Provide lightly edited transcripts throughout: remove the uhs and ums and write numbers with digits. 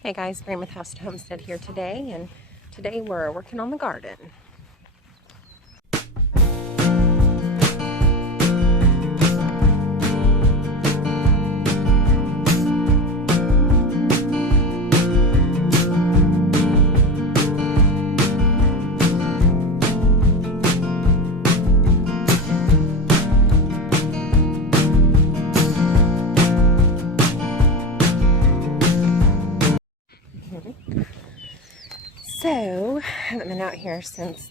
Hey guys, Green with Homestead here today, and today we're working on the garden. So, I haven't been out here since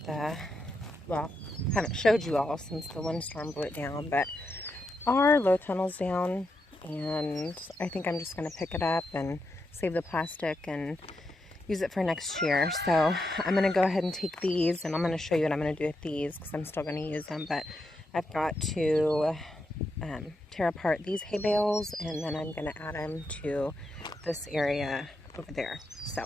haven't showed you all since the windstorm blew it down, but our low tunnel's down, and I think I'm just going to pick it up and save the plastic and use it for next year. So, I'm going to go ahead and take these, and I'm going to show you what I'm going to do with these, because I'm still going to use them, but I've got to tear apart these hay bales, and then I'm going to add them to this area over there. So.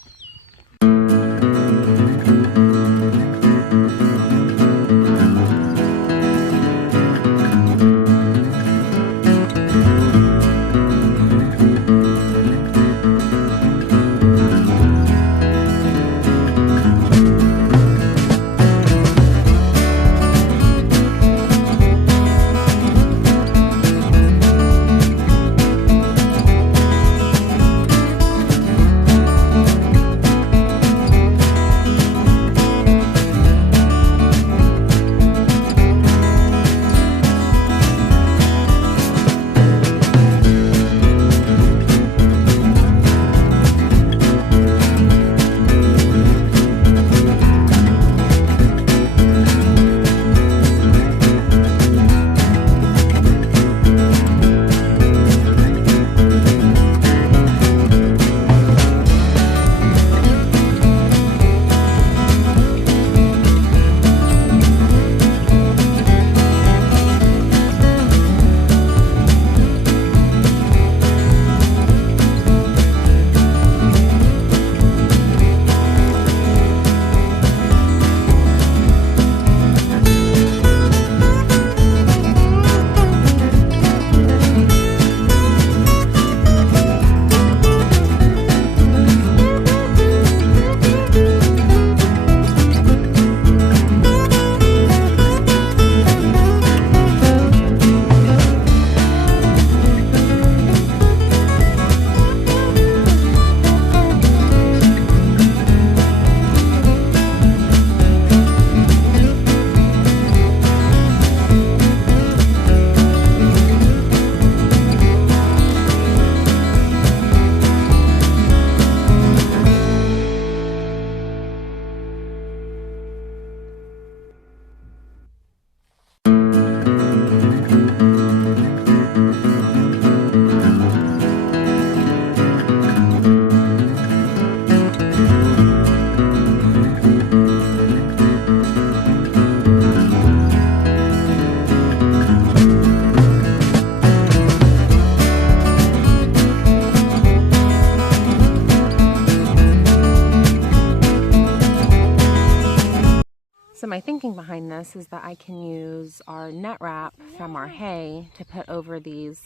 So my thinking behind this is that I can use our net wrap from our hay to put over these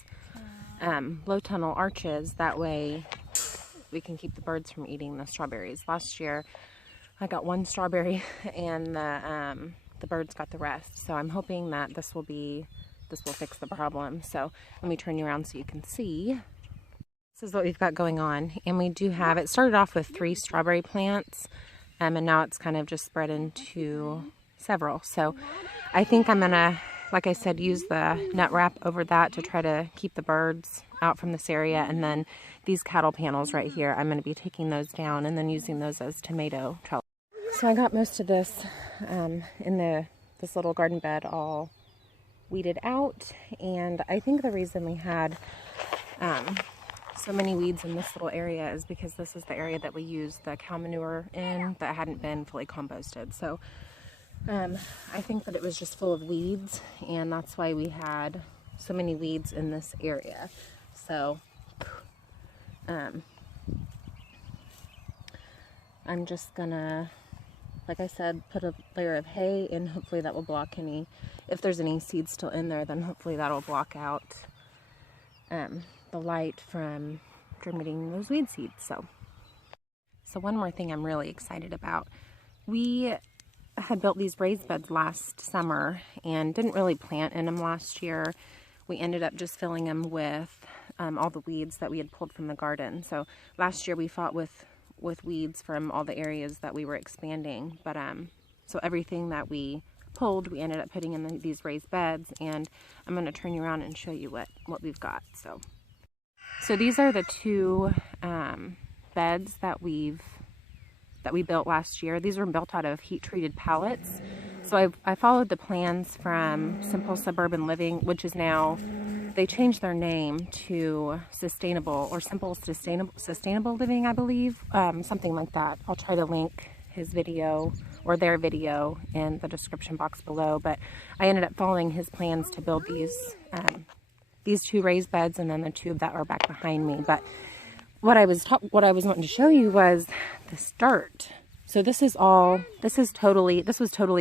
low tunnel arches. That way we can keep the birds from eating the strawberries. Last year I got one strawberry and the birds got the rest. So I'm hoping that this will fix the problem. So let me turn you around so you can see. This is what we've got going on, and we do have, it started off with 3 strawberry plants. And now it's kind of just spread into several. So I think I'm gonna, like I said, use the net wrap over that to try to keep the birds out from this area. And then these cattle panels right here, I'm gonna be taking those down and then using those as tomato trellis. So I got most of this in this little garden bed all weeded out. And I think the reason we had so many weeds in this little area is because this is the area that we used the cow manure in that hadn't been fully composted. So I think that it was just full of weeds, and that's why we had so many weeds in this area. So I'm just gonna, like I said, put a layer of hay, and hopefully that will block any, if there's any seeds still in there, then hopefully that'll block out the light from germinating those weed seeds. So So one more thing I'm really excited about. We had built these raised beds last summer and didn't really plant in them last year. We ended up just filling them with all the weeds that we had pulled from the garden. So last year we fought with weeds from all the areas that we were expanding. But so everything that we pulled, we ended up putting in these raised beds, and I'm going to turn you around and show you what we've got. So these are the two beds that we built last year. These were built out of heat-treated pallets. So I followed the plans from Simple Suburban Living, which is now, they changed their name to Sustainable or Simple Sustainable Living, I believe, something like that. I'll try to link his video or their video in the description box below. But I ended up following his plans to build these two raised beds, and then the two that are back behind me. But what I was wanting to show you was this dirt. So this was totally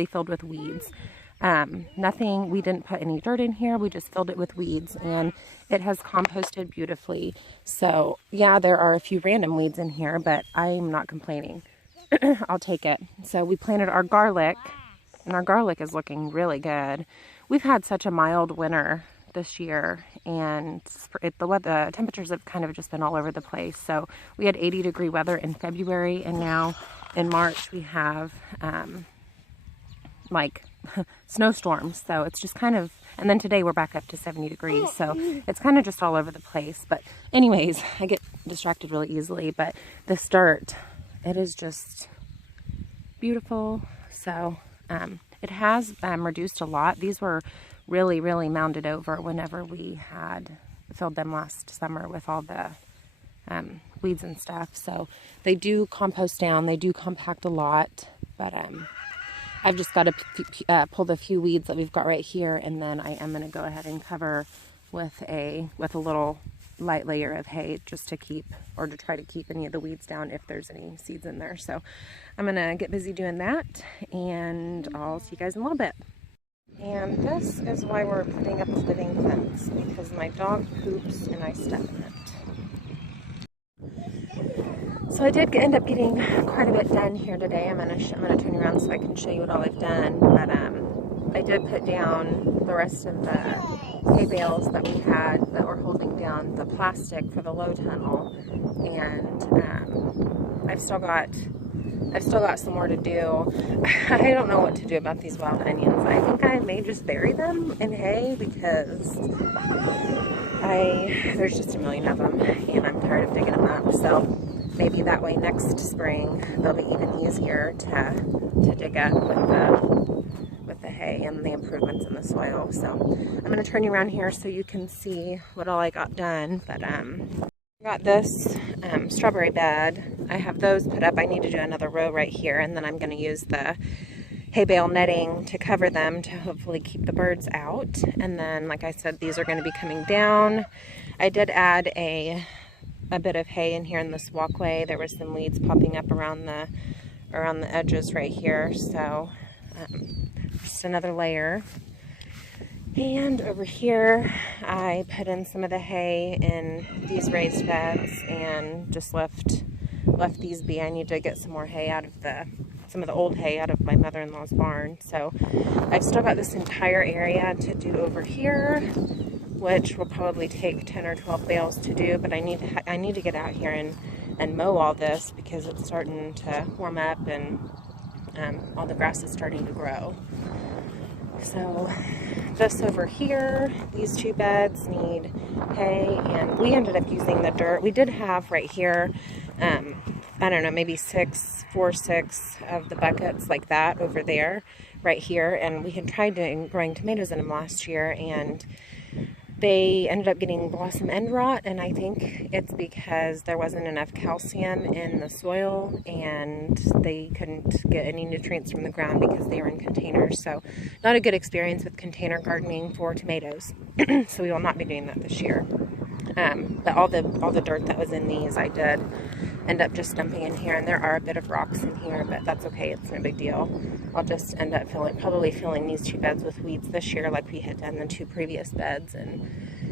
filled with weeds. Nothing, we didn't put any dirt in here. We just filled it with weeds, and it has composted beautifully. So yeah, there are a few random weeds in here, but I'm not complaining. I'll take it. So we planted our garlic, and our garlic is looking really good. We've had such a mild winter this year, and the temperatures have kind of just been all over the place. So we had 80-degree weather in February, and now in March we have like snowstorms. So it's just kind of, and then today we're back up to 70 degrees. So it's kind of just all over the place. But anyways, I get distracted really easily. But this dirt, it is just beautiful. So it has reduced a lot. These were really, really mounded over whenever we had filled them last summer with all the weeds and stuff. So they do compost down, they do compact a lot, but I've just got to pull the few weeds that we've got right here, and then I am going to go ahead and cover with a little light layer of hay just to keep, or to try to keep any of the weeds down if there's any seeds in there. So I'm going to get busy doing that, and I'll see you guys in a little bit. And this is why we're putting up a living fence, because my dog poops and I step in it. So I did end up getting quite a bit done here today. I'm gonna turn you around so I can show you what all I've done. But I did put down the rest of the hay bales that we had that were holding down the plastic for the low tunnel, and I've still got some more to do. I don't know what to do about these wild onions. I think I may just bury them in hay, because there's just a million of them, and I'm tired of digging them up. So maybe that way next spring they'll be even easier to dig up with the hay and the improvements in the soil. So I'm going to turn you around here so you can see what all I got done. But I got this strawberry bed. I have those put up. I need to do another row right here, and then I'm going to use the hay bale netting to cover them to hopefully keep the birds out. And then, like I said, these are going to be coming down. I did add a bit of hay in here in this walkway. There were some weeds popping up around the edges right here. So just another layer. And over here, I put in some of the hay in these raised beds and just left these be. I need to get some more hay out of some of the old hay out of my mother-in-law's barn. So I've still got this entire area to do over here, which will probably take 10 or 12 bales to do. But I need to get out here and mow all this, because it's starting to warm up and all the grass is starting to grow. So this over here, these two beds need hay, and we ended up using the dirt. We did have right here, I don't know, maybe 4 or 6 of the buckets like that over there, right here, and we had tried growing tomatoes in them last year, and they ended up getting blossom end rot, and I think it's because there wasn't enough calcium in the soil, and they couldn't get any nutrients from the ground because they were in containers. So not a good experience with container gardening for tomatoes. So we will not be doing that this year. But all the dirt that was in these, I did end up just dumping in here, and there are a bit of rocks in here, but that's okay, it's no big deal. I'll just end up probably filling these two beds with weeds this year like we had done the 2 previous beds, and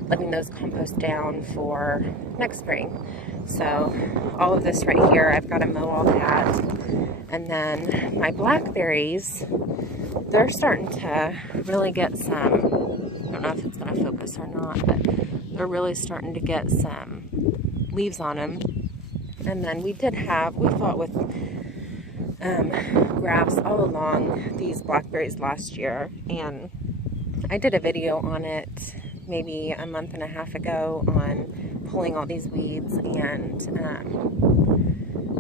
letting those compost down for next spring. So all of this right here, I've got to mow all that. And then my blackberries, they're starting to really get some, I don't know if it's going to focus or not, but they're really starting to get some leaves on them. And then we fought with grafts all along these blackberries last year, and I did a video on it maybe a month and a half ago on pulling all these weeds and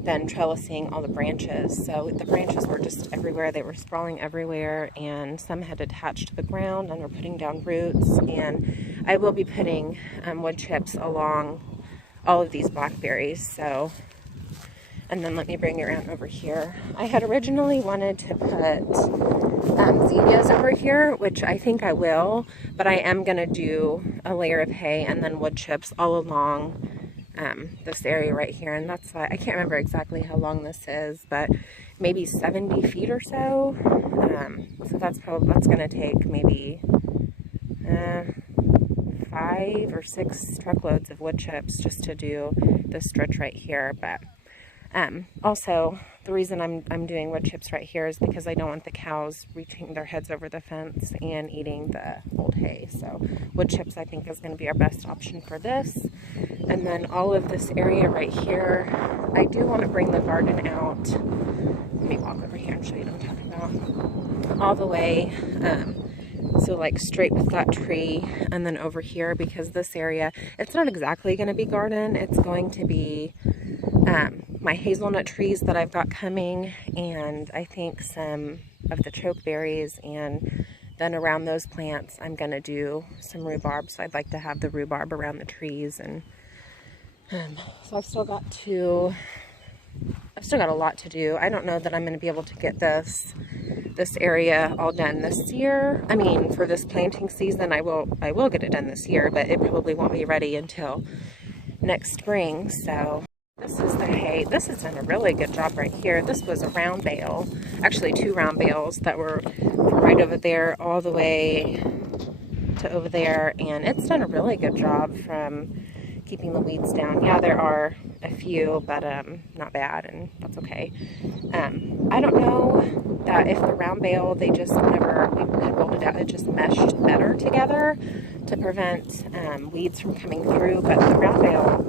then trellising all the branches. So the branches were just everywhere. They were sprawling everywhere, and some had attached to the ground and were putting down roots. And I will be putting wood chips along all of these blackberries. So, and then let me bring it around over here. I had originally wanted to put zinnias over here, which I think I will, but I am going to do a layer of hay and then wood chips all along this area right here. And that's why I can't remember exactly how long this is, but maybe 70 feet or so. So that's going to take maybe 5 or 6 truckloads of wood chips just to do this stretch right here. But also, the reason I'm doing wood chips right here is because I don't want the cows reaching their heads over the fence and eating the old hay. So wood chips, I think, is going to be our best option for this. And then all of this area right here, I do want to bring the garden out. Let me walk over here and show you what I'm talking about. All the way, so like straight with that tree, and then over here, because this area, it's not exactly going to be garden. It's going to be my hazelnut trees that I've got coming, and I think some of the chokeberries, and then around those plants I'm going to do some rhubarb. So I'd like to have the rhubarb around the trees, and so I've still got a lot to do. I don't know that I'm going to be able to get this area all done this year. I mean, for this planting season, I will get it done this year, but it probably won't be ready until next spring. So this is the hay. This has done a really good job right here. This was a round bale, actually 2 round bales that were from right over there all the way to over there, and it's done a really good job from keeping the weeds down. Yeah, there are a few, but not bad, and that's okay. I don't know that if the round bale, they just, whenever we had rolled it out, it just meshed better together to prevent weeds from coming through, but the round bale,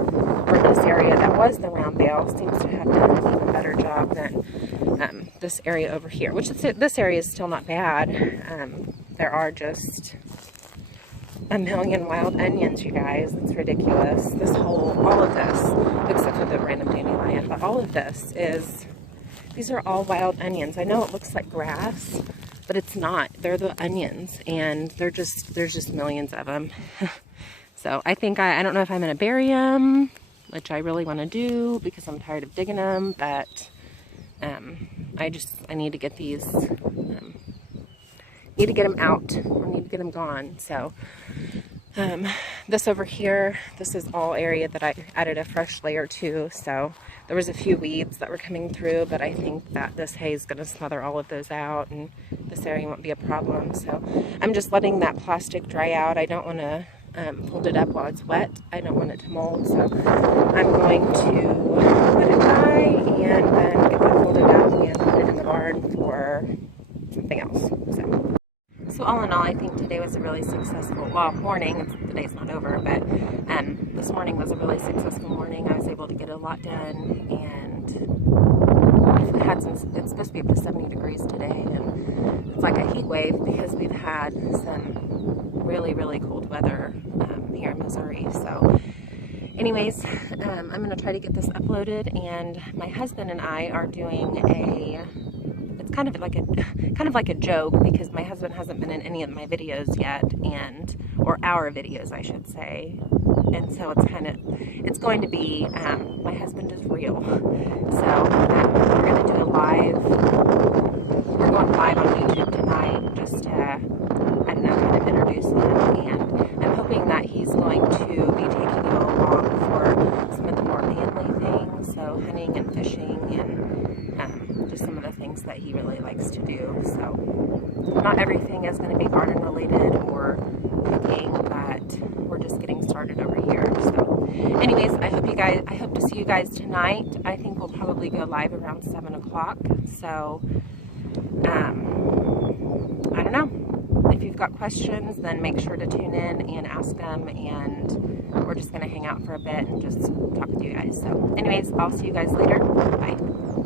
or this area that was the round bale, seems to have done an even better job than this area over here, which this area is still not bad. There are just a million wild onions, you guys. It's ridiculous. All of this, except for the random dandelion, but all of this these are all wild onions. I know it looks like grass, but it's not. They're the onions, and there's just millions of them. So I think I don't know if I'm going to bury them, which I really want to do because I'm tired of digging them, but I need to get these, need to get them out, or need to get them gone. So this over here, this is all area that I added a fresh layer to. So there was a few weeds that were coming through, but I think that this hay is going to smother all of those out, and this area won't be a problem. So I'm just letting that plastic dry out. I don't want to hold it up while it's wet. I don't want it to mold, so I'm going to let it dry and then get that folded up and put it in the barn for something else. So all in all, I think today was a really successful, morning. The day's not over, but this morning was a really successful morning. I was able to get a lot done, and it's supposed to be up to 70 degrees today, and it's like a heat wave because we've had some really, really cold weather here in Missouri. So anyways, I'm going to try to get this uploaded, and my husband and I are doing it's kind of like a joke, because my husband hasn't been in any of my videos yet, or our videos, I should say. And so it's going to be, my husband is real. So we're going to do we're going live on YouTube tonight, just to, I don't know, kind of introduce him, and I'm hoping that he's going to be taking you along for some of the more manly things, so hunting and fishing, and just some of the things that he really likes to do. So not everything is going to be garden related or cooking, but we're just getting I hope to see you guys tonight. I think we'll probably go live around 7 o'clock. So, I don't know. If you've got questions, then make sure to tune in and ask them. And we're just going to hang out for a bit and just talk with you guys. So anyways, I'll see you guys later. Bye.